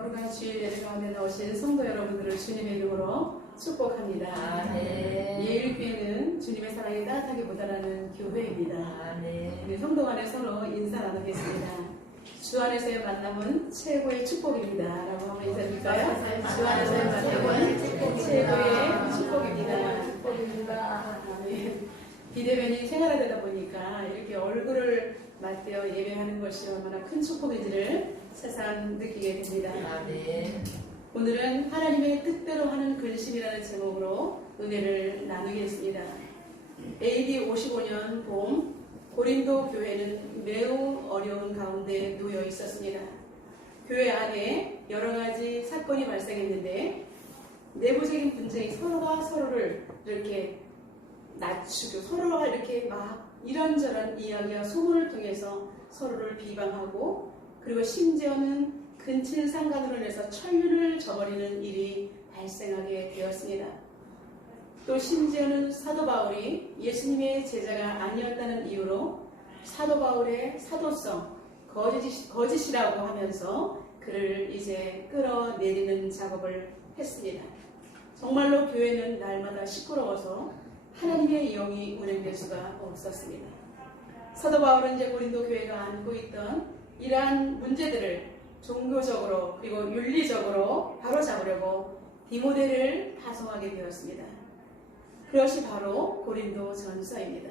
거룩한 주일 예배 가운데 나오신 성도 여러분들을 주님의 이름으로 축복합니다. 예일교회는 주님의 사랑이 따뜻하게 보다라는 교회입니다. 우리 성도 간에 서로 인사 나누겠습니다. 주 안에서의 만남은 최고의 축복입니다. 라고 한번 인사드릴까요? 주 안에서의 만남은 최고의 축복입니다. 비대면이 생활화되다 보니까 이렇게 얼굴을 맞대어 예배하는 것이 얼마나 큰 축복인지를 새삼 느끼게 됩니다. 오늘은 하나님의 뜻대로 하는 근심이라는 제목으로 은혜를 나누겠습니다. AD 55년 봄 고린도 교회는 매우 어려운 가운데 놓여 있었습니다. 교회 안에 여러 가지 사건이 발생했는데 내부적인 분쟁이 서로가 서로를 이렇게 낮추고 서로가 이렇게 막 이런저런 이야기와 소문을 통해서 서로를 비방하고 그리고 심지어는 근친상간으로 인해서 천륜을 저버리는 일이 발생하게 되었습니다. 또 심지어는 사도 바울이 예수님의 제자가 아니었다는 이유로 사도 바울의 사도성 거짓이라고 하면서 그를 이제 끌어내리는 작업을 했습니다. 정말로 교회는 날마다 시끄러워서 하나님의 영이 운행될 수가 없었습니다. 사도 바울은 이제 고린도 교회가 안고 있던 이러한 문제들을 종교적으로 그리고 윤리적으로 바로잡으려고 디모데를 파송하게 되었습니다. 그것이 바로 고린도 전서입니다.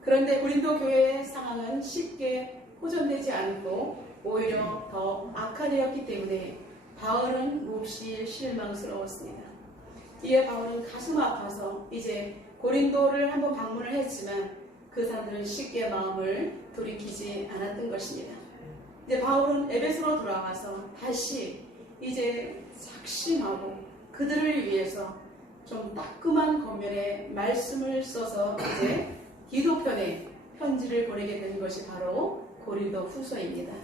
그런데 고린도 교회의 상황은 쉽게 호전되지 않고 오히려 더 악화되었기 때문에 바울은 몹시 실망스러웠습니다. 이에 바울은 가슴 아파서 이제 고린도를 한번 방문을 했지만 그 사람들은 쉽게 마음을 돌이키지 않았던 것입니다. 이제 바울은 에베소로 돌아와서 다시 이제 작심하고 그들을 위해서 좀 따끔한 겉면에 말씀을 써서 이제 디도편에 편지를 보내게 된 것이 바로 고린도 후서입니다.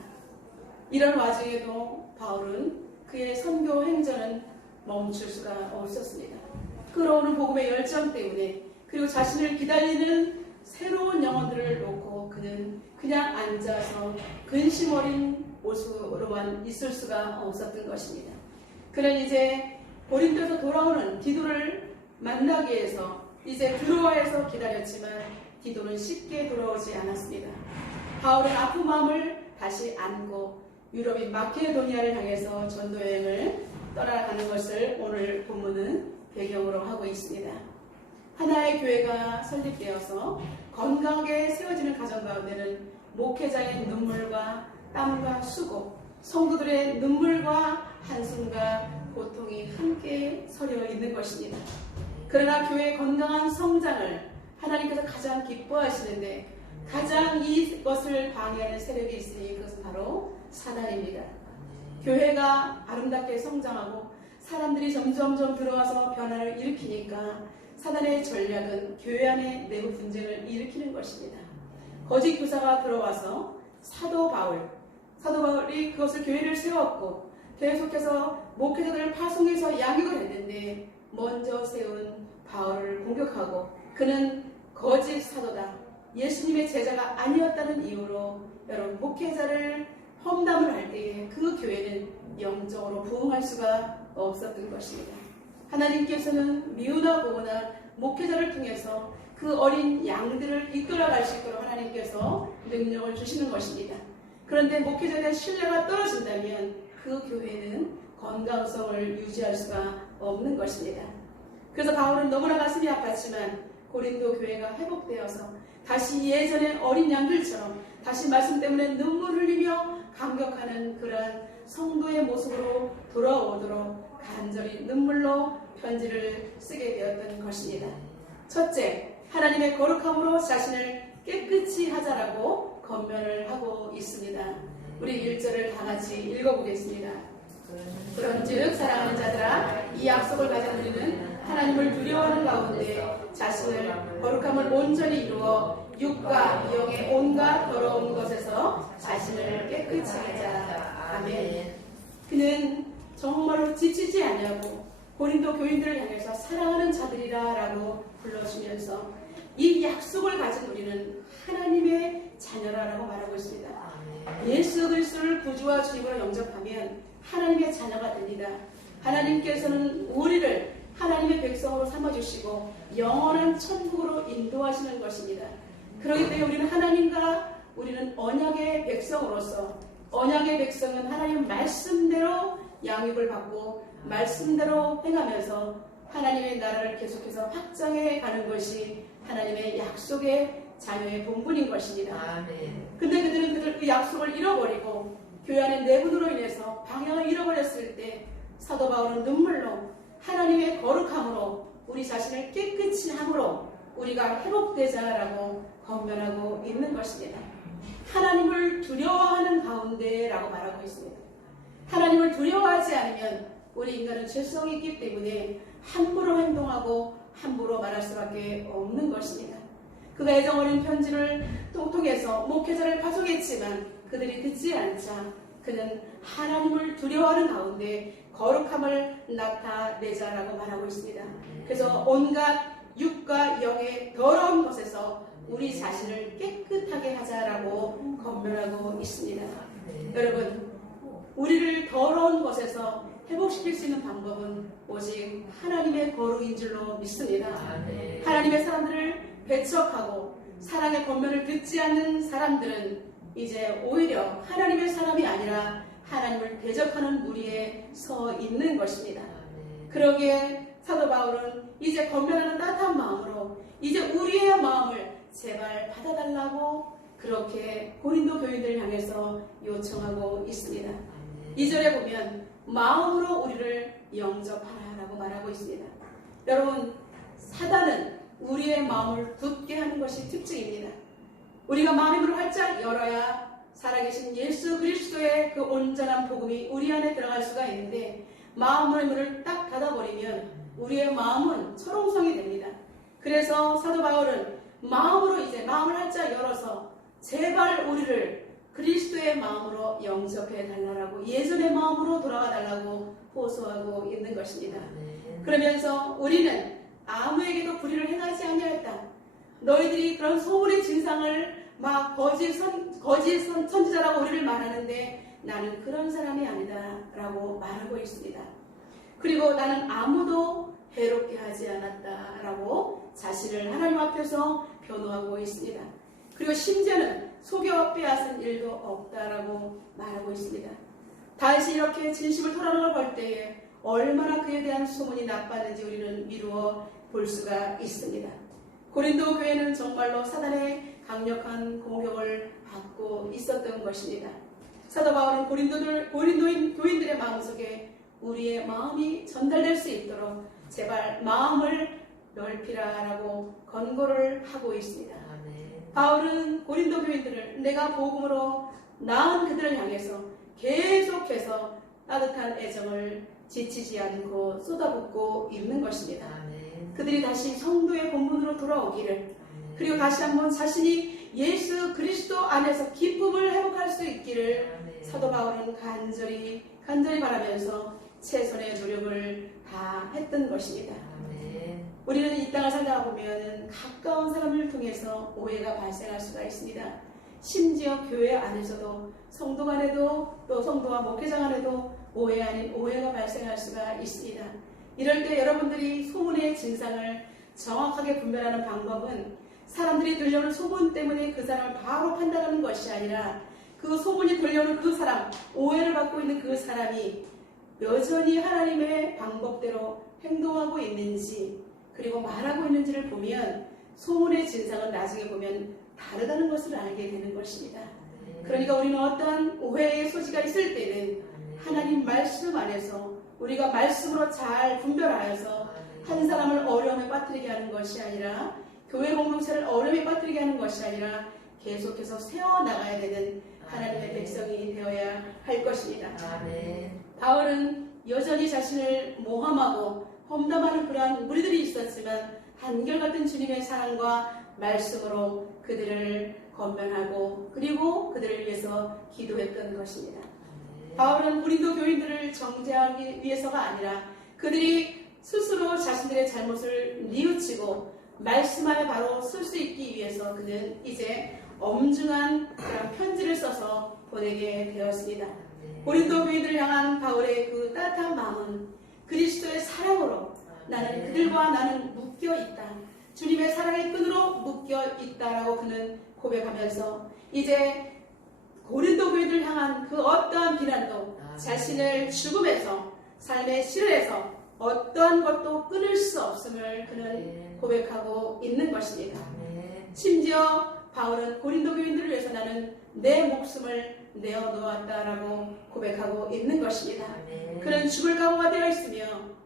이런 와중에도 바울은 그의 선교 행전은 멈출 수가 없었습니다. 끌어오는 복음의 열정 때문에 그리고 자신을 기다리는 새로운 영혼들을 놓고 그는 그냥 앉아서 근심 어린 모습으로만 있을 수가 없었던 것입니다. 그는 이제 고린도에서 돌아오는 디도를 마나기 위해서 이제 드로아에서 기다렸지만 디도는 쉽게 돌아오지 않았습니다. 바울은 아픈 마음을 다시 안고 유럽인 마케도니아를 향해서 전도여행을 떠나가는 것을 오늘 본문은 배경으로 하고 있습니다. 하나의 교회가 설립되어서 건강하게 세워지는 가정 가운데는 목회자의 눈물과 땀과 수고, 성도들의 눈물과 한숨과 고통이 함께 서려 있는 것입니다. 그러나 교회의 건강한 성장을 하나님께서 가장 기뻐하시는데 가장 이것을 방해하는 세력이 있으니 그것은 바로 사단입니다. 교회가 아름답게 성장하고 사람들이 점점점 들어와서 변화를 일으키니까 사단의 전략은 교회 안에 내부 분쟁을 일으키는 것입니다. 거짓 교사가 들어와서 사도 바울이 그것을 교회를 세웠고 계속해서 목회자들을 파송해서 양육을 했는데 먼저 세운 바울을 공격하고 그는 거짓 사도다. 예수님의 제자가 아니었다는 이유로 여러분 목회자를 험담을 할 때에 그 교회는 영적으로 부흥할 수가 없었던 것입니다. 하나님께서는 미우나 보거나 목회자를 통해서 그 어린 양들을 이끌어갈 수 있도록 하나님께서 능력을 주시는 것입니다. 그런데 목회자에 대한 신뢰가 떨어진다면 그 교회는 건강성을 유지할 수가 없는 것입니다. 그래서 바울은 너무나 가슴이 아팠지만 고린도 교회가 회복되어서 다시 예전의 어린 양들처럼 다시 말씀 때문에 눈물 흘리며 감격하는 그러한 성도의 모습으로 돌아오도록 간절히 눈물로 편지를 쓰게 되었던 것입니다. 첫째, 하나님의 거룩함으로 자신을 깨끗이 하자라고 권면을 하고 있습니다. 우리 1절을 다 같이 읽어보겠습니다. 그런즉 사랑하는 자들아 이 약속을 가진 우리는 하나님을 두려워하는 가운데 자신을 거룩함을 온전히 이루어 육과 영의 온갖 더러운 것에서 자신을 깨끗이 하자. 아멘. 그는 정말로 지치지 않냐고 고린도 교인들을 향해서 사랑하는 자들이라 라고 불러주면서 이 약속을 가진 우리는 하나님의 자녀라고 말하고 있습니다. 예수 그리스도를 구주와 주님으로 영접하면 하나님의 자녀가 됩니다. 하나님께서는 우리를 하나님의 백성으로 삼아주시고 영원한 천국으로 인도하시는 것입니다. 그렇기 때문에 우리는 하나님과 우리는 언약의 백성으로서 언약의 백성은 하나님 말씀대로 양육을 받고 말씀대로 행하면서 하나님의 나라를 계속해서 확장해 가는 것이 하나님의 약속의 자녀의 본분인 것입니다. 근데 그들은 그 약속을 잃어버리고 교회 안의 내분으로 인해서 방향을 잃어버렸을 때 사도 바울은 눈물로 하나님의 거룩함으로 우리 자신을 깨끗이 함으로 우리가 회복되자라고 권면하고 있는 것입니다. 하나님을 두려워하는 가운데라고 말하고 있습니다. 하나님을 두려워하지 않으면 우리 인간은 죄성이 있기 때문에 함부로 행동하고 함부로 말할 수밖에 없는 것입니다. 그가 애정어린 편지를 통해서 목회자를 파송했지만 그들이 듣지 않자 그는 하나님을 두려워하는 가운데 거룩함을 나타내자라고 말하고 있습니다. 그래서 온갖 육과 영의 더러운 것에서 우리 자신을 깨끗하게 하자라고 권면하고 있습니다. 여러분, 우리를 더러운 것에서 회복시킬 수 있는 방법은 오직 하나님의 거룩인 줄로 믿습니다. 하나님의 사람들을 배척하고 사랑의 권면을 듣지 않는 사람들은 이제 오히려 하나님의 사람이 아니라 하나님을 대적하는 무리에 서 있는 것입니다. 그러기에 사도 바울은 이제 권면하는 따뜻한 마음으로 이제 우리의 마음을 제발 받아달라고 그렇게 고린도 교인들을 향해서 요청하고 있습니다. 2절에 보면 마음으로 우리를 영접하라라고 말하고 있습니다. 여러분, 사단은 우리의 마음을 굳게 하는 것이 특징입니다. 우리가 마음의 문을 활짝 열어야 살아계신 예수 그리스도의 그 온전한 복음이 우리 안에 들어갈 수가 있는데 마음의 문을 딱 닫아버리면 우리의 마음은 철옹성이 됩니다. 그래서 사도 바울은 마음으로 이제 마음을 활짝 열어서 제발 우리를 그리스도의 마음으로 영접해 달라고 예전의 마음으로 돌아가 달라고 호소하고 있는 것입니다. 그러면서 우리는 아무에게도 불의를 행하지 아니하였다. 너희들이 그런 소문의 진상을 막 거짓 선지자라고 우리를 말하는데 나는 그런 사람이 아니다 라고 말하고 있습니다. 그리고 나는 아무도 해롭게 하지 않았다 라고 자신을 하나님 앞에서 변호하고 있습니다. 그리고 심지어는 속여 빼앗은 일도 없다라고 말하고 있습니다. 다시 이렇게 진심을 토라는 걸 볼 때에 얼마나 그에 대한 소문이 나빴는지 우리는 미루어 볼 수가 있습니다. 고린도 교회는 정말로 사단의 강력한 공격을 받고 있었던 것입니다. 사도 바울은 고린도인 교인들의 마음속에 우리의 마음이 전달될 수 있도록 제발 마음을 넓히라라고 권고를 하고 있습니다. 바울은 고린도 교인들을 내가 복음으로 낳은 그들을 향해서 계속해서 따뜻한 애정을 지치지 않고 쏟아붓고 있는 것입니다. 그들이 다시 성도의 본분으로 돌아오기를 그리고 다시 한번 자신이 예수 그리스도 안에서 기쁨을 회복할 수 있기를 사도 바울은 간절히 바라면서 최선의 노력을 다 했던 것입니다. 우리는 이 땅을 살다가 보면 가까운 사람을 통해서 오해가 발생할 수가 있습니다. 심지어 교회 안에서도 성도 간에도 또 성도와 목회자 간에도 오해 아닌 오해가 발생할 수가 있습니다. 이럴 때 여러분들이 소문의 진상을 정확하게 분별하는 방법은 사람들이 들려오는 소문 때문에 그 사람을 바로 판단하는 것이 아니라 그 소문이 들려오는 그 사람, 오해를 받고 있는 그 사람이 여전히 하나님의 방법대로 행동하고 있는지 그리고 말하고 있는지를 보면 소문의 진상은 나중에 보면 다르다는 것을 알게 되는 것입니다. 그러니까 우리는 어떠한 오해의 소지가 있을 때는 하나님 말씀 안에서 우리가 말씀으로 잘 분별하여서 한 사람을 어려움에 빠뜨리게 하는 것이 아니라 교회 공동체를 어려움에 빠뜨리게 하는 것이 아니라 계속해서 세워나가야 되는 하나님의 백성이 되어야 할 것입니다. 바울은 여전히 자신을 모함하고 험담하는 그러한 무리들이 있었지만 한결같은 주님의 사랑과 말씀으로 그들을 권면하고 그리고 그들을 위해서 기도했던 것입니다. 바울은 고린도 교인들을 정죄하기 위해서가 아니라 그들이 스스로 자신들의 잘못을 뉘우치고 말씀 안에 바로 쓸 수 있기 위해서 그는 이제 엄중한 그런 편지를 써서 보내게 되었습니다. 고린도 교인들을 향한 바울의 그 따뜻한 마음은 그리스도의 사랑으로 나는 그들과 나는 묶여 있다. 주님의 사랑의 끈으로 묶여 있다라고 그는 고백하면서 이제 고린도 교인들을 향한 그 어떠한 비난도 자신을 죽음에서 삶의 실에서 어떠한 것도 끊을 수 없음을 그는 고백하고 있는 것입니다. 심지어 바울은 고린도 교인들을 위해서 나는 내 목숨을 내어놓았다라고 고백하고 있는 것입니다. 그는 죽을 각오가 되어 있으며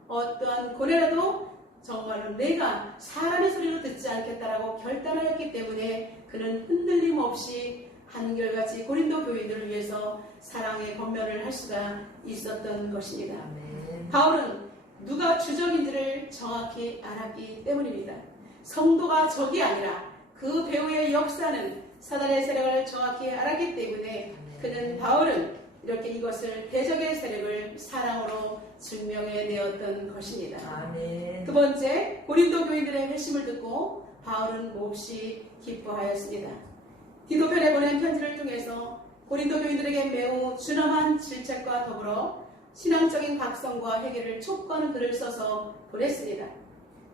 어떠한 고뇌라도 정말로 내가 사람의 소리로 듣지 않겠다라고 결단하였기 때문에 그는 흔들림 없이 한결같이 고린도 교인들을 위해서 사랑의 권면을 할 수가 있었던 것입니다. 바울은 누가 주적인지를 정확히 알았기 때문입니다. 성도가 적이 아니라 그 배후의 역사는 사단의 세력을 정확히 알았기 때문에 그는 바울은 이렇게 이것을 대적의 세력을 사랑으로 증명해 내었던 것입니다. 두 번째, 고린도 교인들의 회심을 듣고 바울은 몹시 기뻐하였습니다. 디도편에 보낸 편지를 통해서 고린도 교인들에게 매우 준엄한 질책과 더불어 신앙적인 각성과 회개를 촉구하는 글을 써서 보냈습니다.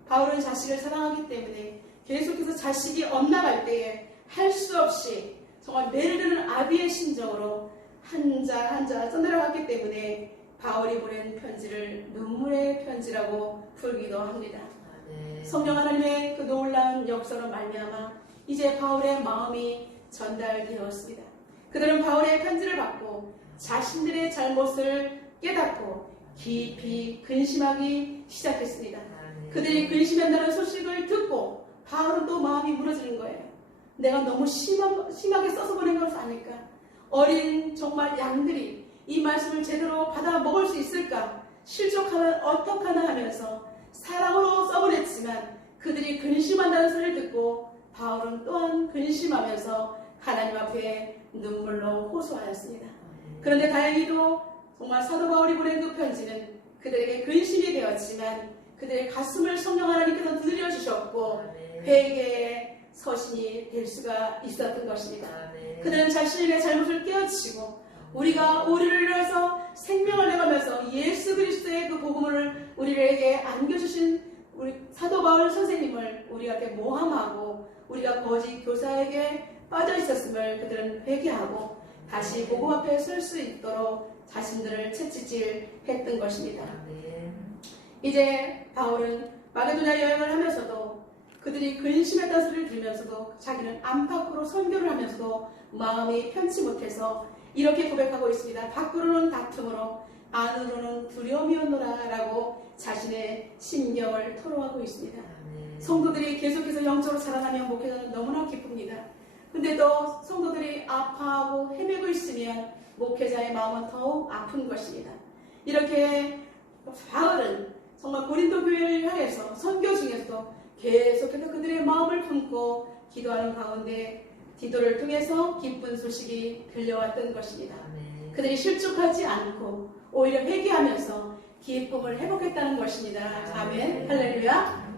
바울은 자식을 사랑하기 때문에 계속해서 자식이 엇나갈 때에 할 수 없이 정말 매를 드는 아비의 심정으로 한 자 한 자 써내려갔기 때문에 바울이 보낸 편지를 눈물의 편지라고 부르기도 합니다. 성령 하나님의 그 놀라운 역사로 말미암아 이제 바울의 마음이 전달되었습니다. 그들은 바울의 편지를 받고 자신들의 잘못을 깨닫고 깊이 근심하기 시작했습니다. 그들이 근심한다는 소식을 듣고 바울은 또 마음이 무너지는 거예요. 내가 너무 심하게 써서 보낸 것은 아닐까? 어린 정말 양들이 이 말씀을 제대로 받아 먹을 수 있을까? 실족하면 어떡하나 하면서 사랑으로 써보냈지만 그들이 근심한다는 소리를 듣고 바울은 또한 근심하면서 하나님 앞에 눈물로 호소하였습니다. 그런데 다행히도 정말 사도 바울이 보낸 그 편지는 그들에게 근심이 되었지만 그들의 가슴을 성령 하나님께서 두드려 주셨고 회개의 서신이 될 수가 있었던 것입니다. 그들은 자신의 잘못을 깨우치고 우리가 우리를 위해서 생명을 내가면서 예수 그리스도의 그 복음을 우리에게 안겨주신 우리 사도 바울 선생님을 우리한테 모함하고 우리가 거짓 교사에게 빠져 있었음을 그들은 회개하고 다시 복음 앞에 설 수 있도록 자신들을 채찍질했던 것입니다. 이제 바울은 마게도냐 여행을 하면서도 그들이 근심했다는 소리를 들으면서도 자기는 안팎으로 선교를 하면서도 마음이 편치 못해서 이렇게 고백하고 있습니다. 밖으로는 다툼으로 안으로는 두려움이었노라 라고 자신의 심경을 토로하고 있습니다. 성도들이 계속해서 영적으로 자라나면 목회자는 너무나 기쁩니다. 근데 또 성도들이 아파하고 헤매고 있으면 목회자의 마음은 더욱 아픈 것입니다. 이렇게 바울은 정말 고린도 교회를 향해서 선교 중에서도 계속해서 그들의 마음을 품고 기도하는 가운데 기도를 통해서 기쁜 소식이 들려왔던 것입니다. 그들이 실족하지 않고 오히려 회개하면서 기쁨을 회복했다는 것입니다. 아멘. 할렐루야.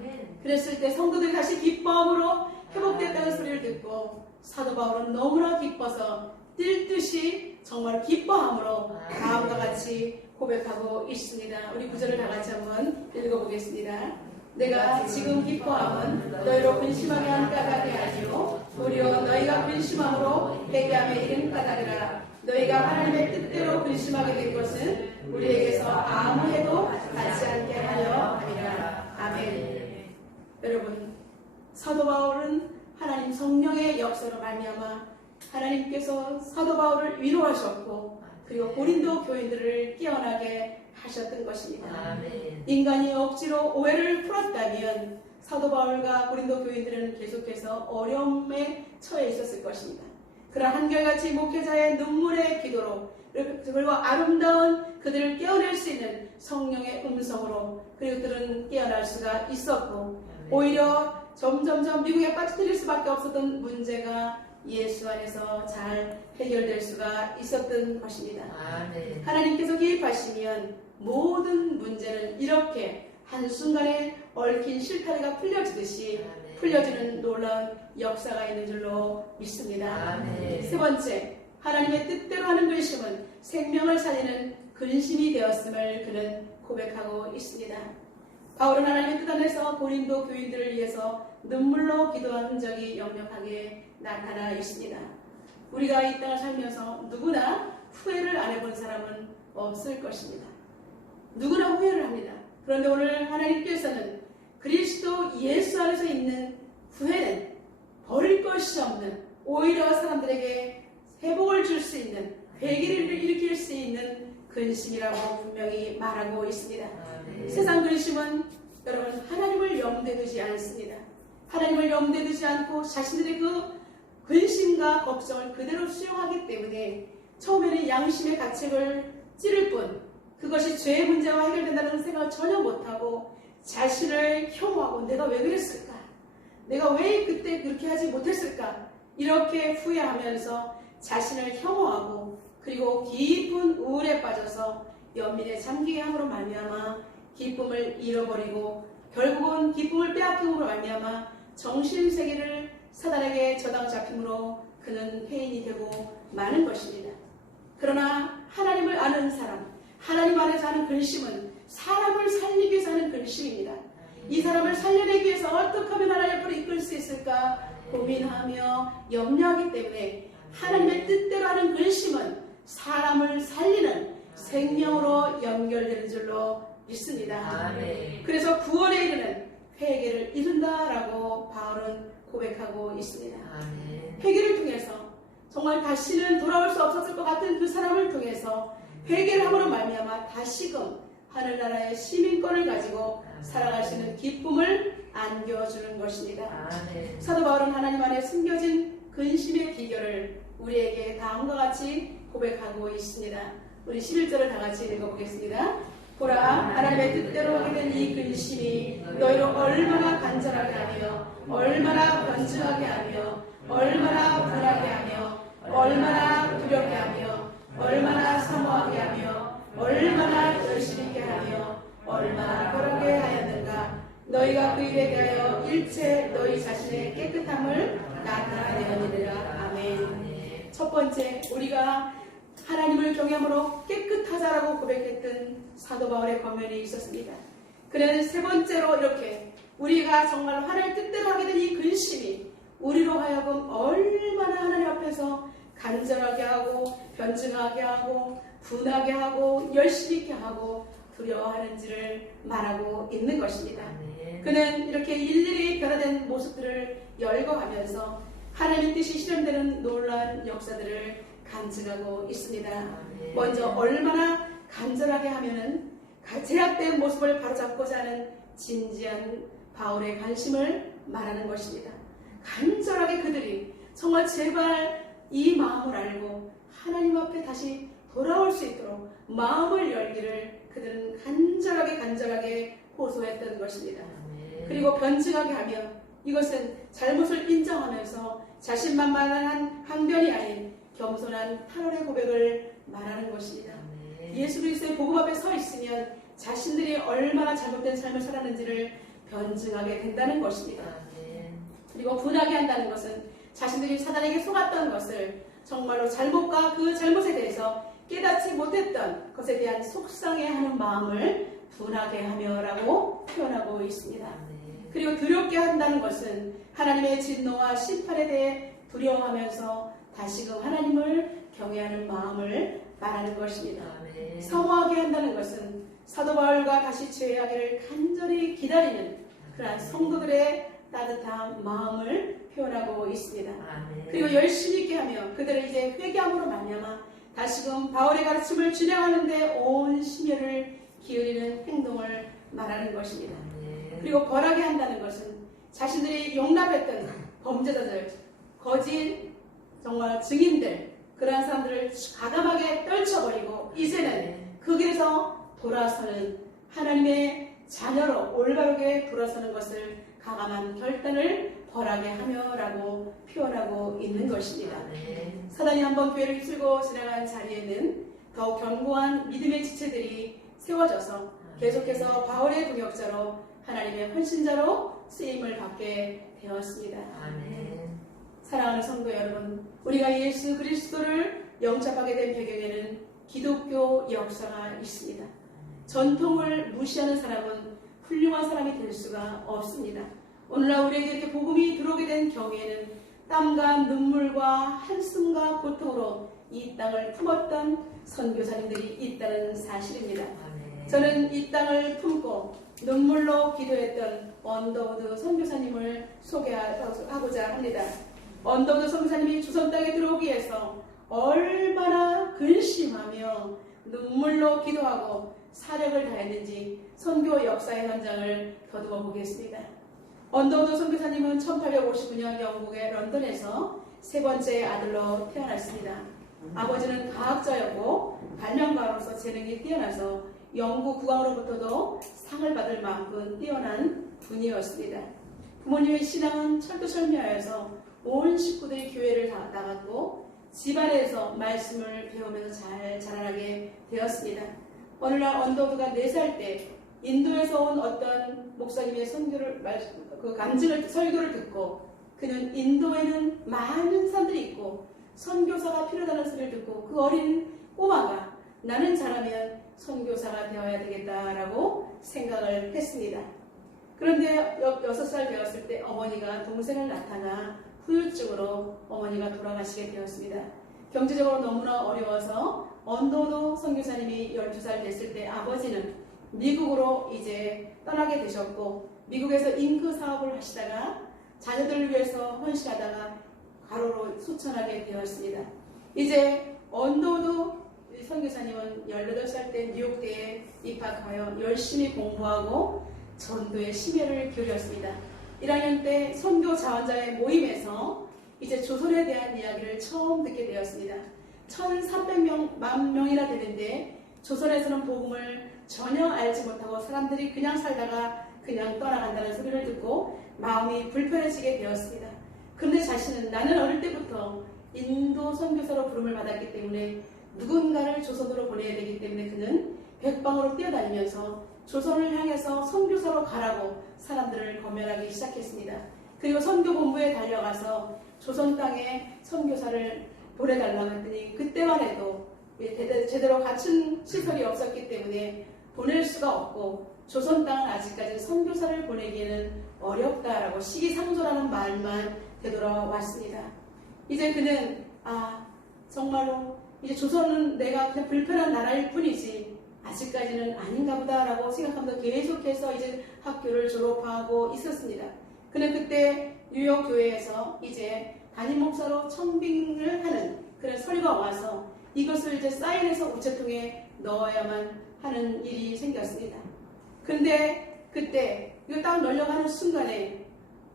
그랬을 때 성도들이 다시 기쁨으로 회복됐다는 소리를 듣고 사도 바울은 너무나 기뻐서 뛸 듯이 정말 기뻐함으로 다음과 같이 고백하고 있습니다. 우리 구절을 다 같이 한번 읽어보겠습니다. 내가 지금 기뻐함은 너희로 근심하게 한 까닭이 아니요 도리어 너희가 근심함으로 회개함에 이른 까닭이라. 너희가 하나님의 뜻대로 근심하게 된 것은 우리에게서 아무 해도 닿지 않게 하려 함이라. 아멘. 여러분, 사도 바울은 하나님 성령의 역사로 말미암아 하나님께서 사도 바울을 위로하셨고 그리고 고린도 교인들을 깨어나게 하셨던 것입니다. 아멘. 인간이 억지로 오해를 풀었다면 사도 바울과 고린도 교인들은 계속해서 어려움에 처해 있었을 것입니다. 그러나 한결같이 목회자의 눈물의 기도로 그리고 아름다운 그들을 깨어낼 수 있는 성령의 음성으로 그들은 깨어날 수가 있었고 오히려 점점점 미국에 빠져들일 수밖에 없었던 문제가 예수 안에서 잘 해결될 수가 있었던 것입니다. 아멘. 하나님께서 개입하시면 모든 문제는 이렇게 한순간에 얽힌 실타래가 풀려지듯이 풀려지는 놀라운 역사가 있는 줄로 믿습니다. 아멘. 세 번째, 하나님의 뜻대로 하는 근심은 생명을 살리는 근심이 되었음을 그는 고백하고 있습니다. 바울은 하나님의 뜻 안에서 고린도 교인들을 위해서 눈물로 기도한 흔적이 역력하게 나타나 있습니다. 우리가 이 땅을 살면서 누구나 후회를 안 해본 사람은 없을 것입니다. 누구나 후회를 합니다. 그런데 오늘 하나님께서는 그리스도 예수 안에서 있는 후회는 버릴 것이 없는, 오히려 사람들에게 회복을 줄 수 있는, 회개를 일으킬 수 있는 근심이라고 분명히 말하고 있습니다. 세상 근심은 여러분 하나님을 염두에 두지 않습니다. 하나님을 염두에 두지 않고 자신들의 그 근심과 걱정을 그대로 수용하기 때문에 처음에는 양심의 가책을 찌를 뿐 그것이 죄의 문제와 해결된다는 생각을 전혀 못하고 자신을 혐오하고 내가 왜 그랬을까? 내가 왜 그때 그렇게 하지 못했을까? 이렇게 후회하면서 자신을 혐오하고 그리고 깊은 우울에 빠져서 연민에 잠기게 함으로 말미암아 기쁨을 잃어버리고 결국은 기쁨을 빼앗김으로 말미암아 정신세계를 사단에게 저당 잡힘으로 그는 회인이 되고 마는 것입니다. 그러나 하나님을 아는 사람, 하나님 안에서 하는 근심은 사람을 살리기 위해서 하는 근심입니다. 이 사람을 살려내기 위해서 어떻게 하면 하나님 앞으로 이끌 수 있을까 고민하며 염려하기 때문에 하나님의 뜻대로 하는 근심은 사람을 살리는 생명으로 연결되는 줄로 믿습니다. 그래서 구원에 이르는 회개를 이룬다라고 바울은 고백하고 있습니다. 회개를 통해서 정말 다시는 돌아올 수 없었을 것 같은 그 사람을 통해서 회개를 함으로 말미암아 다시금 하늘나라의 시민권을 가지고 살아갈 수 있는 기쁨을 안겨주는 것입니다. 사도 바울은 하나님 안에 숨겨진 근심의 비결을 우리에게 다음과 같이 고백하고 있습니다. 우리 11절을 다 같이 읽어보겠습니다. 보라, 하나님의 뜻대로 하게 된 이 근심이 너희로 얼마나 간절하게 하며 얼마나 번증하게 하며 얼마나 불하게 하며 얼마나 두렵게 하며 얼마나 사모하게 하며 얼마나 열심히 있게 하며 얼마나 그렇게 하였는가. 너희가 그 일에 대하여 일체 너희 자신의 깨끗함을 나타내느니라. 아멘. 첫 번째, 우리가 하나님을 경외함으로 깨끗하자라고 고백했던 사도 바울의 권면이 있었습니다. 그는 세 번째로 이렇게 우리가 정말 하나님의 뜻대로 하게 된 이 근심이 우리로 하여금 얼마나 하나님 앞에서 간절하게 하고 변증하게 하고 분하게 하고 열심히 있게 하고 두려워하는지를 말하고 있는 것입니다. 그는 이렇게 일일이 변화된 모습들을 열거하면서 하나님의 뜻이 실현되는 놀라운 역사들을 간증하고 있습니다. 먼저 얼마나 간절하게 하면은 제약된 모습을 바로잡고자 하는 진지한 바울의 관심을 말하는 것입니다. 간절하게 그들이 정말 제발 이 마음을 알고 하나님 앞에 다시 돌아올 수 있도록 마음을 열기를 그들은 간절하게 호소했던 것입니다. 그리고 변증하게 하며 이것은 잘못을 인정하면서 자신만만한 항변이 아닌 겸손한 탄원의 고백을 말하는 것입니다. 예수 그리스도의 복음 앞에 서 있으면 자신들이 얼마나 잘못된 삶을 살았는지를 변증하게 된다는 것입니다. 그리고 분하게 한다는 것은 자신들이 사단에게 속았던 것을 정말로 잘못과 그 잘못에 대해서 깨닫지 못했던 것에 대한 속상해하는 마음을 분하게 하며라고 표현하고 있습니다. 그리고 두렵게 한다는 것은 하나님의 진노와 심판에 대해 두려워하면서 다시금 하나님을 경외하는 마음을 말하는 것입니다. 사모하게 한다는 것은 사도 바울과 다시 죄하기를 간절히 기다리는 그러한 성도들의 따뜻한 마음을 표현하고 있습니다. 그리고 열심히 있게 하며 그들은 이제 회개함으로 말미암아 다시금 바울의 가르침을 준행하는 데 온 심혈을 기울이는 행동을 말하는 것입니다. 그리고 벌하게 한다는 것은 자신들이 용납했던 범죄자들, 거짓 정말 증인들, 그러한 사람들을 가감하게 떨쳐버리고 이제는 그 길에서 돌아서는 하나님의 자녀로 올바르게 돌아서는 것을 가감한 결단을 벌하게 하며라고 표현하고 있는 것입니다. 사단이 한번 교회를 휩쓸고 지나간 자리에는 더욱 견고한 믿음의 지체들이 세워져서 계속해서 바울의 동역자로 하나님의 헌신자로 쓰임을 받게 되었습니다. 사랑하는 성도 여러분, 우리가 예수 그리스도를 영접하게 된 배경에는 기독교 역사가 있습니다. 전통을 무시하는 사람은 훌륭한 사람이 될 수가 없습니다. 오늘날 우리에게 이렇게 복음이 들어오게 된 경우에는 땀과 눈물과 한숨과 고통으로 이 땅을 품었던 선교사님들이 있다는 사실입니다. 저는 이 땅을 품고 눈물로 기도했던 언더우드 선교사님을 소개하고자 합니다. 언더우드 선교사님이 조선 땅에 들어오기 위해서 얼마나 근심하며 눈물로 기도하고 사력을 다했는지 선교 역사의 현장을 더듬어 보겠습니다. 언더우드 선교사님은 1859년 영국의 런던에서 세 번째 아들로 태어났습니다. 아버지는 과학자였고 발명가로서 재능이 뛰어나서 영국 국왕으로부터도 상을 받을 만큼 뛰어난 분이었습니다. 부모님의 신앙은 철두철미하여서 온 식구들이 교회를 나갔고 집안에서 말씀을 배우면서 잘 자라나게 되었습니다. 어느 날 언더우드가 4살 때 인도에서 온 어떤 목사님의 설교를 듣고 그는 인도에는 많은 사람들이 있고 선교사가 필요하다는 소리를 듣고 그 어린 꼬마가 나는 자라면 선교사가 되어야 되겠다라고 생각을 했습니다. 그런데 6살 되었을 때 어머니가 동생을 나타나 후유증으로 어머니가 돌아가시게 되었습니다. 경제적으로 너무나 어려워서 언더우드 선교사님이 12살 됐을 때 아버지는 미국으로 이제 떠나게 되셨고 미국에서 잉크 사업을 하시다가 자녀들을 위해서 헌신하다가 가로로 소천하게 되었습니다. 이제 언더우드 선교사님은 18살 때 뉴욕대에 입학하여 열심히 공부하고 전도의 심혈을 기울였습니다. 1학년 때 선교 자원자의 모임에서 이제 조선에 대한 이야기를 처음 듣게 되었습니다. 1,300만 명이나 되는데 조선에서는 복음을 전혀 알지 못하고 사람들이 그냥 살다가 그냥 떠나간다는 소리를 듣고 마음이 불편해지게 되었습니다. 그런데 자신은 나는 어릴 때부터 인도 선교사로 부름을 받았기 때문에 누군가를 조선으로 보내야 되기 때문에 그는 백방으로 뛰어다니면서 조선을 향해서 선교사로 가라고 사람들을 검열하기 시작했습니다. 그리고 선교본부에 달려가서 조선 땅에 선교사를 보내달라고 했더니 그때만 해도 제대로 갖춘 시설이 없었기 때문에 보낼 수가 없고 조선 땅은 아직까지 선교사를 보내기에는 어렵다라고 시기상조라는 말만 되돌아왔습니다. 이제 그는 정말로 이제 조선은 내가 그냥 불편한 나라일 뿐이지 아직까지는 아닌가 보다라고 생각하면서 계속해서 이제 학교를 졸업하고 있었습니다. 그는 그때 뉴욕 교회에서 이제 담임 목사로 청빙을 하는 그런 서류가 와서 이것을 이제 사인해서 우체통에 넣어야만 하는 일이 생겼습니다. 그런데 그때 이거 딱 넣으려고 순간에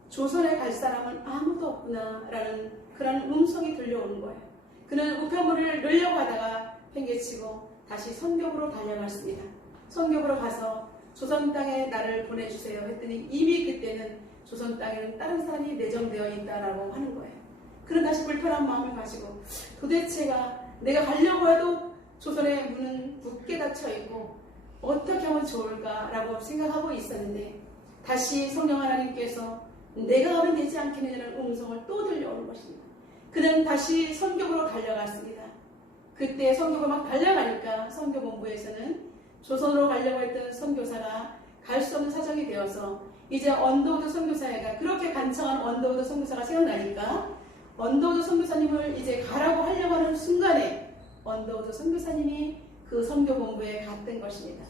조선에 갈 사람은 아무도 없구나라는 그런 음성이 들려오는 거예요. 그는 우편물을 넣으려고 하다가 팽개치고 다시 선교부로 달려갔습니다. 선교부로 가서 조선 땅에 나를 보내주세요 했더니 이미 그때는 조선 땅에는 다른 사람이 내정되어 있다라고 하는 거예요. 그런 다시 불편한 마음을 가지고 도대체가 내가 가려고 해도 조선의 문은 굳게 닫혀 있고 어떻게 하면 좋을까라고 생각하고 있었는데 다시 성령 하나님께서 내가 가면 되지 않겠느냐는 음성을 또 들려오는 것입니다. 그는 다시 선교부로 달려갔습니다. 그때 선교부로 막 달려가니까 선교본부에서는 조선으로 가려고 했던 선교사가 갈 수 없는 사정이 되어서 이제 언더우드 선교사가 그렇게 간청한 언더우드 선교사가 생각나니까 언더우드 선교사님을 이제 가라고 하려고 하는 순간에 언더우드 선교사님이 그 선교본부에 갔던 것입니다.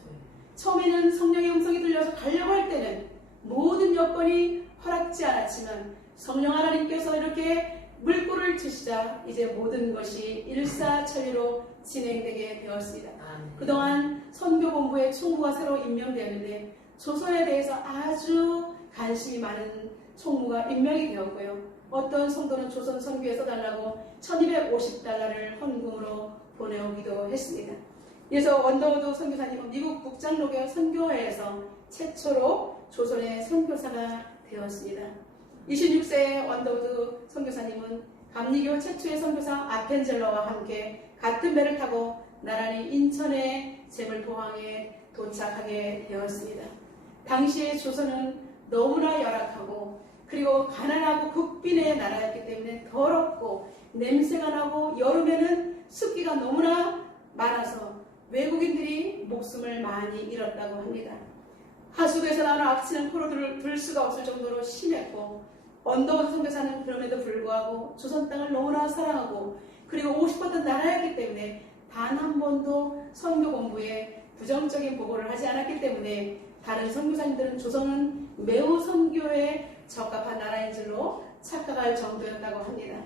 처음에는 성령의 음성이 들려서 가려고 할 때는 모든 여건이 허락지 않았지만 성령 하나님께서 이렇게 물꼬를 치시자 이제 모든 것이 일사천리로 진행되게 되었습니다. 그동안 선교본부의 총무가 새로 임명되었는데 조선에 대해서 아주 관심이 많은 총무가 임명이 되었고요. 어떤 성도는 조선 선교에 써달라고 1250달러를 헌금으로 보내오기도 했습니다. 그래서 언더우드 선교사님은 미국 북장로교 선교회에서 최초로 조선의 선교사가 되었습니다. 26세의 언더우드 선교사님은 감리교 최초의 선교사 아펜젤러와 함께 같은 배를 타고 나란히 인천의 제물포항에 도착하게 되었습니다. 당시의 조선은 너무나 열악하고 그리고 가난하고 국빈의 나라였기 때문에 더럽고 냄새가 나고 여름에는 습기가 너무나 많아서 외국인들이 목숨을 많이 잃었다고 합니다. 하수구에서 나오는 악취는 코로 둘 수가 없을 정도로 심했고, 언더우드 선교사는 그럼에도 불구하고 조선 땅을 너무나 사랑하고 그리고 오고 싶었던 나라였기 때문에 단 한 번도 선교 공부에 부정적인 보고를 하지 않았기 때문에 다른 선교사님들은 조선은 매우 선교에 적합한 나라인 줄로 착각할 정도였다고 합니다.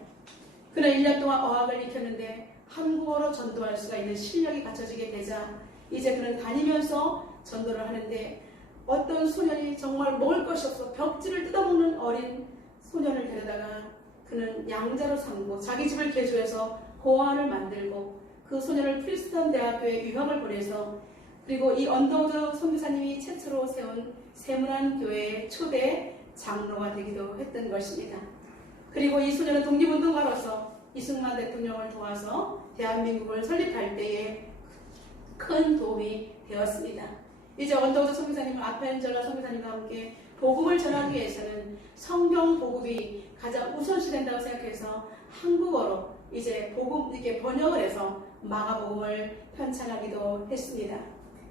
그는 1년 동안 어학을 익혔는데 한국어로 전도할 수가 있는 실력이 갖춰지게 되자 이제 그는 다니면서 전도를 하는데, 어떤 소년이 정말 먹을 것이 없어 벽지를 뜯어먹는 어린 소년을 데려다가 그는 양자로 삼고 자기 집을 개조해서 보안을 만들고 그 소년을 프리스턴 대학교에 유학을 보내서, 그리고 이 언더우드 선교사님이 최초로 세운 세문안 교회의 초대 장로가 되기도 했던 것입니다. 그리고 이 소년은 독립운동가로서 이승만 대통령을 도와서 대한민국을 설립할 때에 큰 도움이 되었습니다. 이제 언더우드 선교사님은 아펜젤라 선교사님과 함께 복음을 전하기 위해서는 성경 복음이 가장 우선시 된다고 생각해서 한국어로 이제 복음 이렇게 번역을 해서 마가복음을 편찬하기도 했습니다.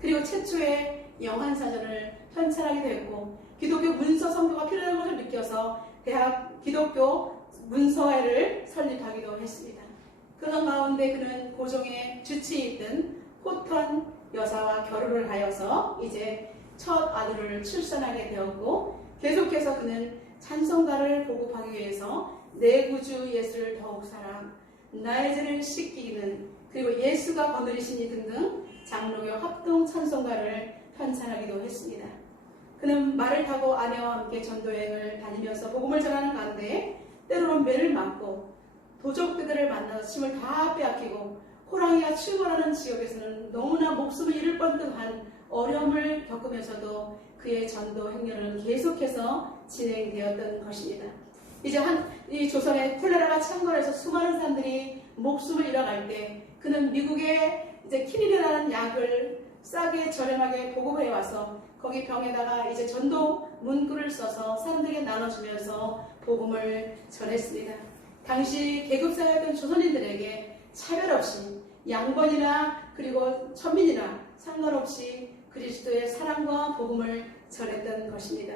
그리고 최초의 영한사전을 편찬하기도 했고, 기독교 문서 선교가 필요한 것을 느껴서 대학 기독교 문서회를 설립하기도 했습니다. 그런 가운데 그는 고종의 주치의였던 호턴 여사와 결혼을 하여서 이제 첫 아들을 출산하게 되었고, 계속해서 그는 찬송가를 보급하기 위해서 내 구주 예수를 더욱 사랑, 나의 죄를 씻기는, 그리고 예수가 거느리시니 등등 장로교 합동 찬송가를 편찬하기도 했습니다. 그는 말을 타고 아내와 함께 전도여행을 다니면서 복음을 전하는 가운데 때로는 매를 맞고 도적들을 만나서 침을 다 빼앗기고 호랑이가 출몰하는 지역에서는 너무나 목숨을 잃을 뻔한 어려움을 겪으면서도 그의 전도 행렬은 계속해서 진행되었던 것입니다. 이제 이 조선의 콜레라가 창궐해서 수많은 사람들이 목숨을 잃어갈 때 그는 미국의 이제 키닌이라는 약을 싸게 저렴하게 보급해 와서 거기 병에다가 이제 전도 문구를 써서 사람들에게 나눠주면서 복음을 전했습니다. 당시 계급사회였던 조선인들에게 차별 없이 양반이나 그리고 천민이나 상관없이 그리스도의 사랑과 복음을 전했던 것입니다.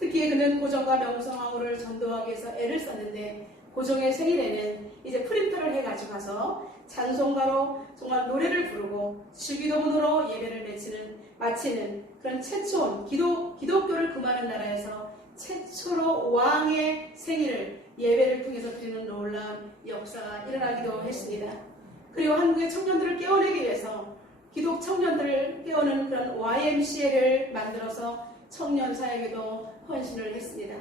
특히 그는 고종과 명성황후를 전도하기 위해서 애를 썼는데, 고종의 생일에는 이제 프린터를 해가지고 가서 찬송가로 정말 노래를 부르고 주기도문으로 예배를 마치는 그런 최초 기독교를 금하는 나라에서 최초로 왕의 생일을 예배를 통해서 드리는 놀라운 역사가 일어나기도 했습니다. 그리고 한국의 청년들을 깨워내기 위해서 기독 청년들을 깨우는 그런 YMCA를 만들어서 청년 사역에도 헌신을 했습니다.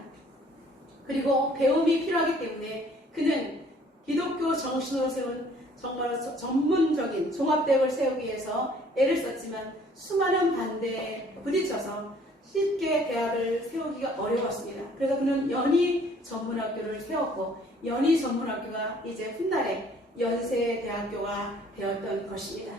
그리고 배움이 필요하기 때문에 그는 기독교 정신으로 세운 정말 전문적인 종합대학을 세우기 위해서 애를 썼지만 수많은 반대에 부딪혀서 쉽게 대학을 세우기가 어려웠습니다. 그래서 그는 연희 전문학교를 세웠고, 연희 전문학교가 이제 훗날에 연세대학교가 되었던 것입니다.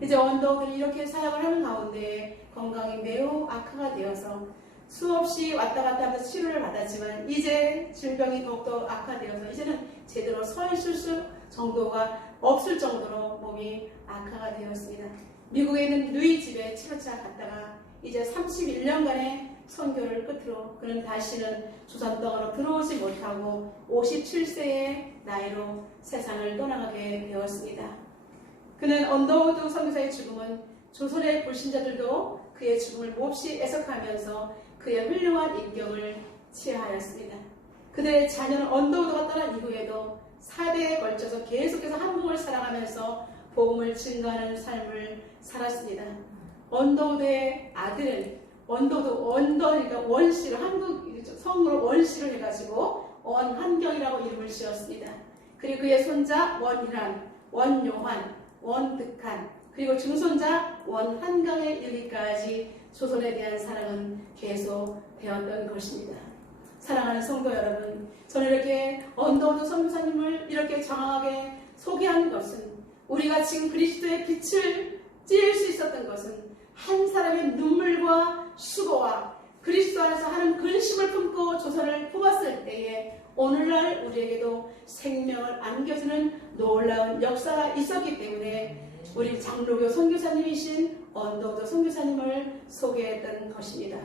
이제 언더우드는 이렇게 사역을 하는 가운데 건강이 매우 악화가 되어서 수없이 왔다 갔다 하면서 치료를 받았지만 이제 질병이 더욱더 악화되어서 이제는 제대로 서 있을 정도가 없을 정도로 몸이 악화가 되었습니다. 미국에 있는 누이 집에 치료차 갔다가 이제 31년간의 선교를 끝으로 그는 다시는 조선 땅으로 들어오지 못하고 57세의 나이로 세상을 떠나가게 되었습니다. 그는 언더우드 선교사의 죽음은 조선의 불신자들도 그의 죽음을 몹시 애석하면서 그의 훌륭한 인격을 치하하였습니다. 그들의 자녀는 언더우드가 떠난 이후에도 4대에 걸쳐서 계속해서 한국을 사랑하면서 복음을 증거하는 삶을 살았습니다. 언더우드의 아들은 그러니까 원씨를 한국 성으로 원씨를 해가지고 원한경이라고 이름을 지었습니다. 그리고 그의 손자 원희란, 원요한, 원득한, 그리고 증손자 원한강에 이르기까지 조선에 대한 사랑은 계속 되었던 것입니다. 사랑하는 성도 여러분, 저는 이렇게 언더우드 선교사님을 이렇게 장황하게 소개한 것은, 우리가 지금 그리스도의 빛을 찔릴 수 있었던 것은 한 사람의 눈물과 수고와 그리스도 안에서 하는 근심을 품고 조선을 품었을 때에 오늘날 우리에게도 생명을 안겨주는 놀라운 역사가 있었기 때문에 우리 장로교 선교사님이신 언더우드 선교사님을 소개했던 것입니다.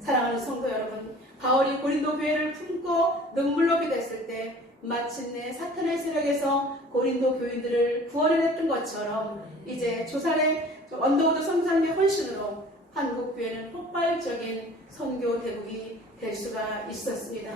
사랑하는 성도 여러분, 바울이 고린도 교회를 품고 눈물로 기도했을 때 마침내 사탄의 세력에서 고린도 교인들을 구원해냈던 것처럼 이제 조선의 언더우드 선교사님의 헌신으로 한국 교회는 폭발적인 선교 대국이 될 수가 있었습니다.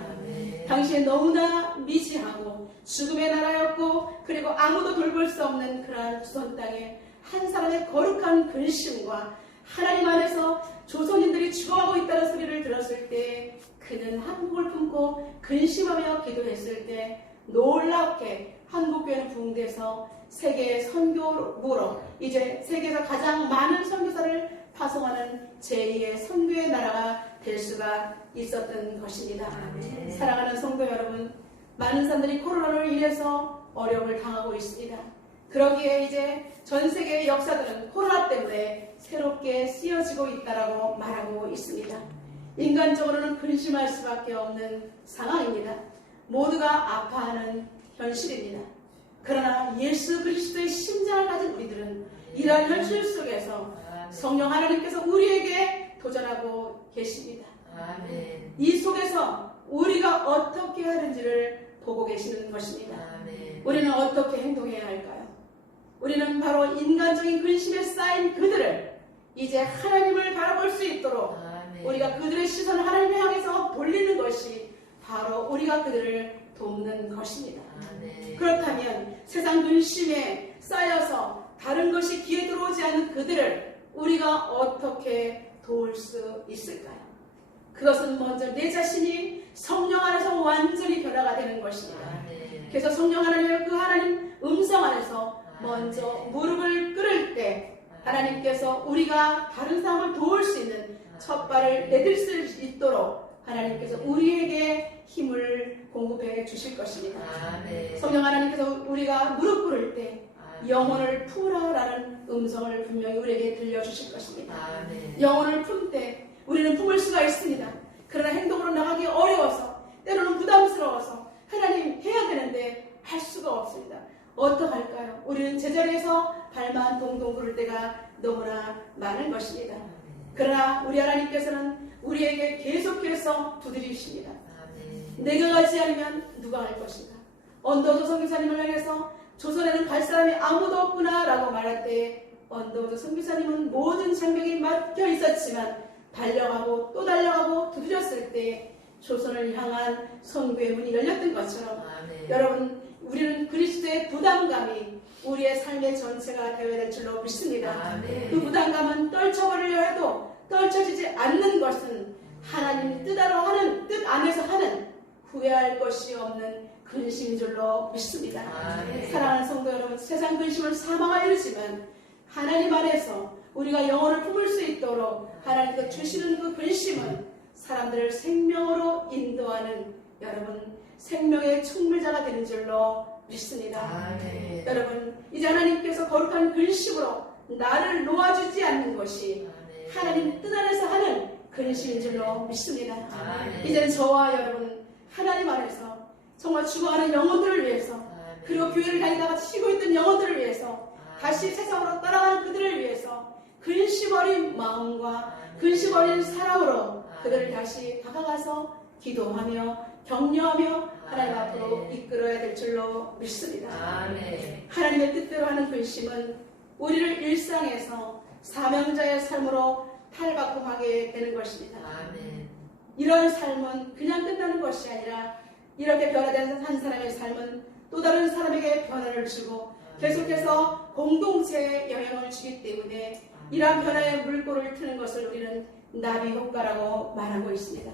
당시에 너무나 미지하고 죽음의 나라였고 그리고 아무도 돌볼 수 없는 그러한 조선 땅에 한 사람의 거룩한 근심과 하나님 안에서 조선인들이 죽어가고 있다는 소리를 들었을 때 그는 한국을 품고 근심하며 기도했을 때 놀랍게 한국교회는 부흥돼서 세계 선교무로 이제 세계에서 가장 많은 선교사를 파송하는 제2의 선교의 나라가 될 수가 있었던 것입니다. 사랑하는 성도 여러분, 많은 사람들이 코로나로 인해서 어려움을 당하고 있습니다. 그러기에 이제 전 세계의 역사들은 코로나 때문에 새롭게 쓰여지고 있다라고 말하고 있습니다. 인간적으로는 근심할 수밖에 없는 상황입니다. 모두가 아파하는 현실입니다. 그러나 예수 그리스도의 심장을 가진 우리들은 이러한 현실 속에서 성령 하나님께서 우리에게 도전하고 계십니다. 이 속에서 우리가 어떻게 하는지를 보고 계시는 것입니다. 우리는 어떻게 행동해야 할까요? 우리는 바로 인간적인 근심에 쌓인 그들을 이제 하나님을 바라볼 수 있도록 우리가 그들의 시선을 하나님을 향해서 돌리는 것이 바로 우리가 그들을 돕는 것입니다. 그렇다면 세상 근심에 쌓여서 다른 것이 귀에 들어오지 않는 그들을 우리가 어떻게 도울 수 있을까요? 그것은 먼저 내 자신이 성령 안에서 완전히 변화가 되는 것입니다. 그래서 성령 하나님의 그 하나님 음성 안에서 먼저 무릎을 꿇을 때 하나님께서 우리가 다른 사람을 도울 수 있는 첫 발을 내딜 수 있도록 하나님께서 우리에게 힘을 공급해 주실 것입니다. 성령 하나님께서 우리가 무릎 꿇을 때 영혼을 풀어라는 음성을 분명히 우리에게 들려주실 것입니다. 영혼을 품 때 우리는 품을 수가 있습니다. 그러나 행동으로 나가기 어려워서 때로는 부담스러워서 하나님 해야 되는데 할 수가 없습니다. 어떡할까요? 우리는 제자리에서 발만 동동 구를 때가 너무나 많은 것입니다. 그러나 우리 하나님께서는 우리에게 계속해서 두드리십니다. 내가 가지 않으면 누가 할 것인가? 언더우드 선교사님을 향해서 조선에는 갈 사람이 아무도 없구나 라고 말할 때 언더우드 선교사님은 모든 장벽이 막혀 있었지만 달려가고 또 달려가고 두드렸을 때 조선을 향한 선교의 문이 열렸던 것처럼 여러분, 우리는 그리스도의 부담감이 우리의 삶의 전체가 되어야 될 줄로 믿습니다. 그 부담감은 떨쳐버리려 해도 떨쳐지지 않는 것은 하나님 뜻 안에서 하는 후회할 것이 없는 근심인 줄로 믿습니다. 사랑하는 성도 여러분, 세상 근심은 사망을 이루지만 하나님 안에서 우리가 영혼을 품을 수 있도록 하나님께서 주시는 그 근심은 사람들을 생명으로 인도하는 여러분 생명의 충물자가 되는 줄로 믿습니다. 여러분, 이제 하나님께서 거룩한 근심으로 나를 놓아주지 않는 것이 하나님 뜻 안에서 하는 근심인 줄로 믿습니다. 이제는 저와 여러분 하나님 안에서 정말 죽어가는 영혼들을 위해서 그리고 교회를 다니다가 쉬고 있던 영혼들을 위해서 다시 세상으로 따라가는 그들을 위해서 근심 어린 마음과 근심 어린 사랑으로 그들을 다시 다가가서 기도하며 격려하며 하나님 앞으로 이끌어야 될 줄로 믿습니다. 하나님의 뜻대로 하는 근심은 우리를 일상에서 사명자의 삶으로 탈바꿈하게 되는 것입니다. 이런 삶은 그냥 끝나는 것이 아니라 이렇게 변화된 한 사람의 삶은 또 다른 사람에게 변화를 주고 계속해서 공동체에 영향을 주기 때문에 이러한 변화의 물꼬를 트는 것을 우리는 나비 효과라고 말하고 있습니다.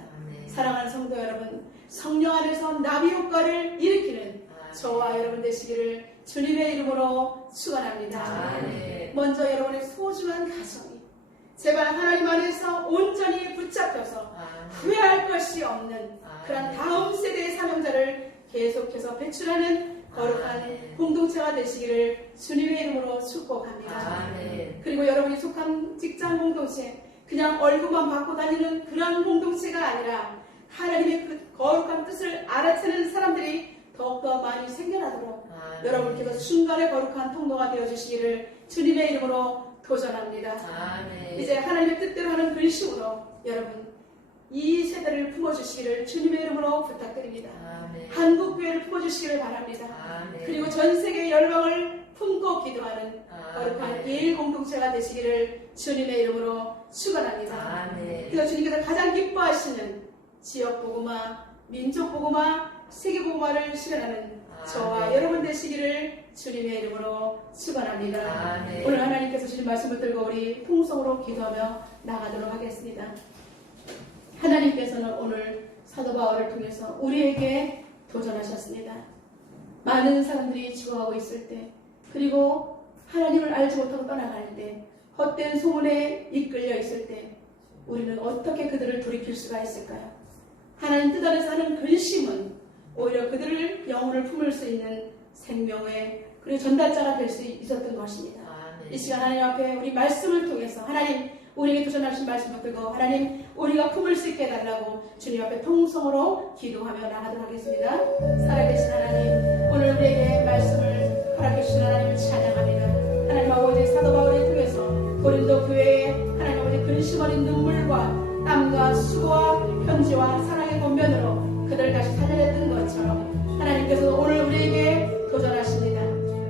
사랑하는 성도 여러분, 성령 안에서 나비 효과를 일으키는 저와 여러분 되시기를 주님의 이름으로 축원합니다. 먼저 여러분의 소중한 가정이 제발 하나님 안에서 온전히 붙잡혀서 후회할 것이 없는 그런 다음 세대의 사명자를 계속해서 배출하는 거룩한 공동체가 되시기를 주님의 이름으로 축복합니다. 그리고 여러분이 속한 직장 공동체, 그냥 얼굴만 받고 다니는 그런 공동체가 아니라 하나님의 그 거룩한 뜻을 알아채는 사람들이 더욱더 많이 생겨나도록 여러분께서 순간의 거룩한 통로가 되어주시기를 주님의 이름으로 도전합니다. 이제 하나님의 뜻대로 하는 근심으로 여러분 이 세대를 품어주시기를 주님의 이름으로 부탁드립니다. 한국교회를 품어주시기를 바랍니다. 그리고 전 세계 열방을 품고 기도하는 거룩한 예일 공동체가 되시기를 주님의 이름으로 축원합니다. 그래서 주님께서 가장 기뻐하시는 지역 복음화, 민족 복음화, 세계 복음화를 실현하는 저와 여러분 되시기를 주님의 이름으로 축원합니다. 오늘 하나님께서 주신 말씀을 들고 우리 통성으로 기도하며 나가도록 하겠습니다. 하나님께서는 오늘 사도 바울을 통해서 우리에게 도전하셨습니다. 많은 사람들이 죽어가고 있을 때, 그리고 하나님을 알지 못하고 떠나갈 때, 헛된 소문에 이끌려 있을 때 우리는 어떻게 그들을 돌이킬 수가 있을까요? 하나님 뜻 안에서 하는 근심은 오히려 그들을 영혼을 품을 수 있는 생명의 그리고 전달자가 될 수 있었던 것입니다. 이 시간 하나님 앞에 우리 말씀을 통해서 하나님 우리에게 도전하신 말씀 붙들고 하나님 우리가 품을 수 있게 해달라고 주님 앞에 통성으로 기도하며 나가도록 하겠습니다. 살아계신 하나님, 오늘 우리에게 말씀을 허락해 주신 하나님을 찬양합니다. 하나님 아버지, 사도 바울을 통해서 고린도 교회에 하나님 아버지 근심 어린 눈물과 땀과 수고와 편지와 사랑의 권면으로 그들을 다시 살려냈던 것처럼 하나님께서 오늘 우리에게 도전하십니다.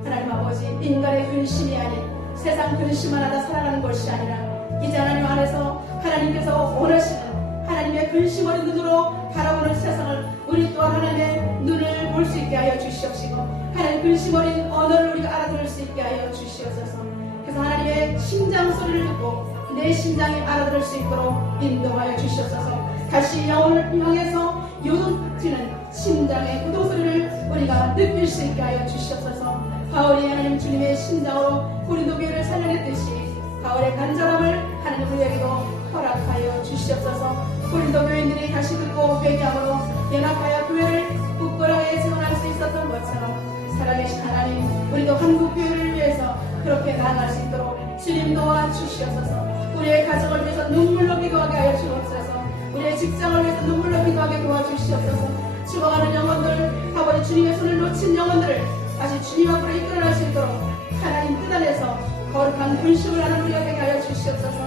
하나님 아버지, 인간의 근심이 아닌 세상 근심 하나다 살아가는 것이 아니라 이제 하나님 안에서 하나님께서 원하시는 하나님의 근심 어린 눈으로 바라보는 세상을 우리 또한 하나님의 눈을 볼 수 있게 하여 주시옵시고 하나님 근심 어린 언어를 우리가 알아들을 수 있게 하여 주시옵소서. 그래서 하나님의 심장 소리를 듣고 내 심장이 알아들을 수 있도록 인도하여 주시옵소서. 다시 영혼을 향해서 요동치는 심장의 구동소리를 우리가 느낄 수 있게 하여 주시옵소서. 바울이 하나님 주님의 심장으로 고린도 교회를 살려냈듯이 바울의 간절함을 하나님 우리에게도 허락하여 주시옵소서. 고린도 교인들이 다시 듣고 회개함으로 연합하여 교회를 굳건하게 증언할 수 있었던 것처럼 살아계신 하나님, 우리도 한국 교회를 위해서 그렇게 나아갈 수 있도록 주님 도와주시옵소서. 우리의 가정을 위해서 눈물로 기도하게 하여 주옵소서. 우리의 직장을 위해서 눈물로 기도하게 도와주시옵소서. 죽어가는 영혼들, 아버지 주님의 손을 놓친 영혼들을 다시 주님 앞으로 이끌어낼 수 있도록 하나님 뜻 안에서 거룩한 근심을 하는 우리가 되게 하여 주시옵소서.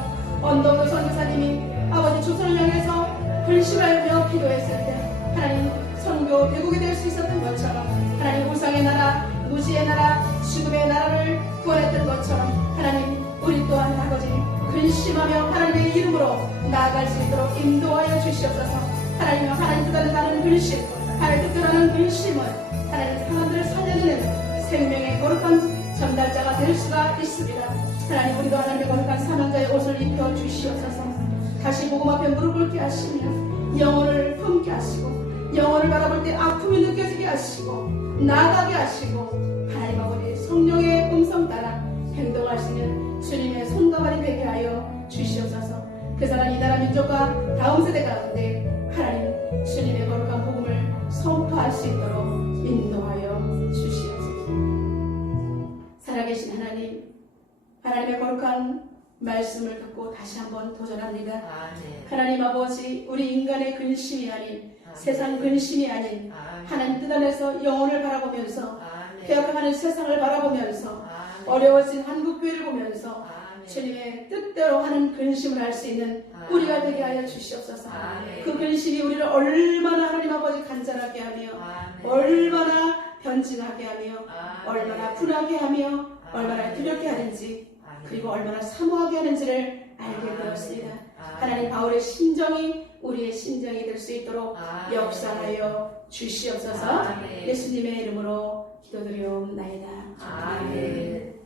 언덕도 선교사님이 아버지 조선을 향해서 근심하며 기도했을 때 하나님 선교 대국이 될 수 있었던 것처럼 하나님 우상의 나라, 무지의 나라, 죽음의 나라를 구원했던 것처럼 하나님 우리 또한 아버지 근심하며 하나님의 이름으로 나아갈 수 있도록 인도하여 주시옵소서. 하나님 뜻대로 나는 근심, 하나님 뜻대로 하는 근심은 하나님 사람들을 살려내는 생명의 거룩한 전달자가 될 수가 있습니다. 하나님 우리도 하나님의 거룩한 사명자의 옷을 입혀 주시옵소서. 다시 복음 앞에 무릎 꿇게 하시며 영혼을 품게 하시고 영혼을 바라볼 때 아픔이 느껴지게 하시고 나아가게 하시고 하나님 아버지 성령의 음성 따라 행동할 수 있는 주님의 손과 발이 되게 하여 주시옵소서. 그래서 하나님 이 나라 민족과 다음 세대 가운데 하나님 주님의 거룩한 복음을 선포할 수 있도록 인도하여 주시옵소서. 살아계신 하나님, 하나님의 거룩한 말씀을 듣고 다시 한번 도전합니다. 하나님 아버지, 우리 인간의 근심이 아닌 세상 근심이 아닌 하나님 뜻 안에서 영혼을 바라보면서 배역하는 세상을 바라보면서 어려워진 한국교회를 보면서 주님의 뜻대로 하는 근심을 할 수 있는 우리가 되게 하여 주시옵소서. 그 근심이 우리를 얼마나 하나님 아버지 간절하게 하며 얼마나 변증하게 하며 얼마나 분하게 하며 얼마나 두렵게 하는지 그리고 얼마나 사모하게 하는지를 알게 되었습니다. 하나님 바울의 심정이 우리의 심정이 될 수 있도록 역사하여 주시옵소서. 예수님의 이름으로 기도드리옵나이다. 아멘.